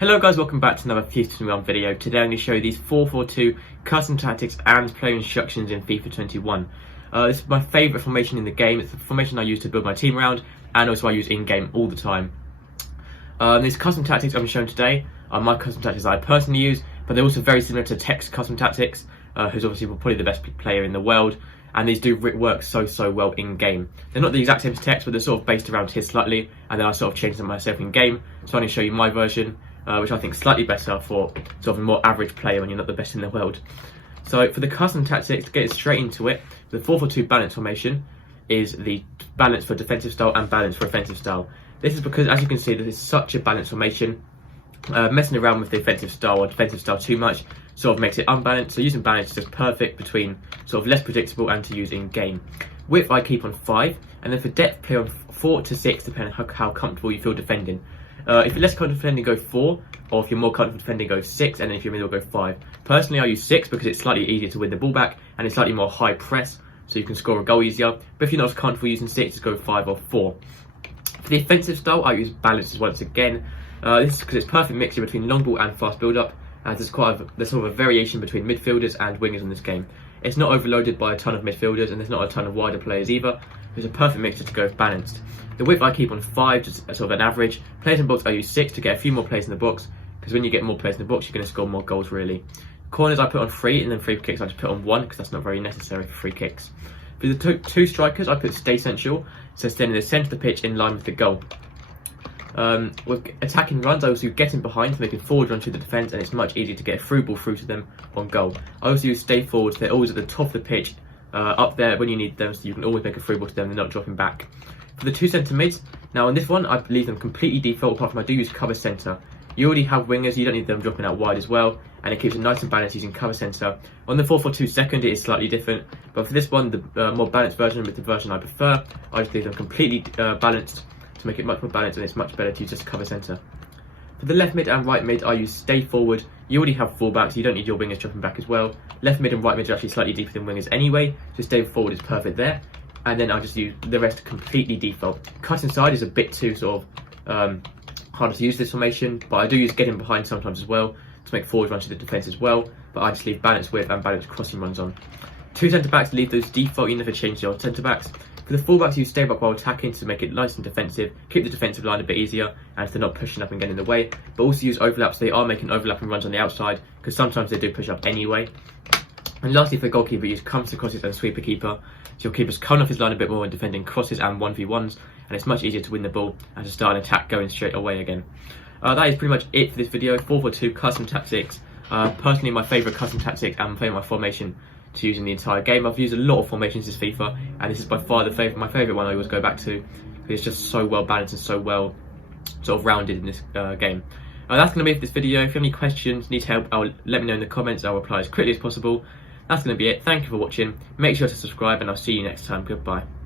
Hello guys, welcome back to another FIFA 21 video. Today I'm going to show you these 4-4-2 custom tactics and player instructions in FIFA 21. This is my favourite formation in the game. It's the formation I use to build my team around, and also I use in-game all the time. These custom tactics I'm showing today are my custom tactics that I personally use, but they're also very similar to Tech's custom tactics, who's obviously probably the best player in the world, and these do work so well in-game. They're not the exact same as Tech's, but they're sort of based around his slightly, and then I sort of changed them myself in-game. So I'm going to show you my version, which I think is slightly better for sort of a more average player when you're not the best in the world. So for the custom tactics, to get straight into it, the 4-4-2 balance formation is the balance for defensive style and balance for offensive style. This is because, as you can see, this is such a balanced formation. Messing around with the offensive style or defensive style too much sort of makes it unbalanced, so using balance is just perfect between sort of less predictable and to use in game. Width I keep on 5, and then for depth play on 4 to 6 depending on how comfortable you feel defending. If you're less comfortable defending, go 4, or if you're more comfortable defending, go 6, and then if you're middle, go 5. Personally, I use 6 because it's slightly easier to win the ball back, and it's slightly more high press, so you can score a goal easier. But if you're not as comfortable using 6, just go 5 or 4. For the offensive style, I use balances once again. This is because it's perfect mixture between long ball and fast build-up, and there's sort of a variation between midfielders and wingers in this game. It's not overloaded by a ton of midfielders, and there's not a ton of wider players either. It's a perfect mixture to go balanced. The width I keep on 5, just sort of an average. Players in box I use 6 to get a few more players in the box, because when you get more players in the box, you're going to score more goals really. Corners I put on 3, and then free kicks I just put on 1, because that's not very necessary for free kicks. For the two strikers, I put stay central, so staying in the centre of the pitch in line with the goal. With attacking runs, I also use getting behind to make a forward run to the defence, and it's much easier to get a through ball through to them on goal. I also use stay forwards, they're always at the top of the pitch, up there when you need them, so you can always make a through ball to them, they're not dropping back. For the two centre mids, now on this one, I leave them completely default, apart from I do use cover centre. You already have wingers, you don't need them dropping out wide as well, and it keeps it nice and balanced using cover centre. On the 4-4-2 second, it is slightly different, but for this one, the more balanced version, with the version I prefer, I just leave them completely balanced to make it much more balanced, and it's much better to use just cover centre. For the left mid and right mid, I use stay forward. You already have fullbacks, so you don't need your wingers dropping back as well. Left mid and right mid are actually slightly deeper than wingers anyway, so stay forward is perfect there. And then I just use the rest completely default. Cut inside is a bit too sort of harder to use this formation, but I do use getting behind sometimes as well to make forwards run to the defence as well, but I just leave balance width and balance crossing runs on. Two centre backs, leave those default, you never change your centre backs. For the fullbacks, use stay back while attacking to make it nice and defensive, keep the defensive line a bit easier, and if they're not pushing up and getting in the way. But also use overlaps, they are making overlapping runs on the outside, because sometimes they do push up anyway. And lastly, for the goalkeeper, use counter crosses and sweeper keeper. So your keeper's coming off his line a bit more when defending crosses and 1v1s, and it's much easier to win the ball and to start an attack going straight away again. That is pretty much it for this video. 4-4-2 custom tactics. Personally, my favourite custom tactic and my formation to use in the entire game. I've used a lot of formations this FIFA, and this is by far my favourite one I always go back to. It's just so well balanced and so well sort of rounded in this game. That's going to be it for this video. If you have any questions, need help, let me know in the comments. I'll reply as quickly as possible. That's going to be it. Thank you for watching. Make sure to subscribe, and I'll see you next time. Goodbye.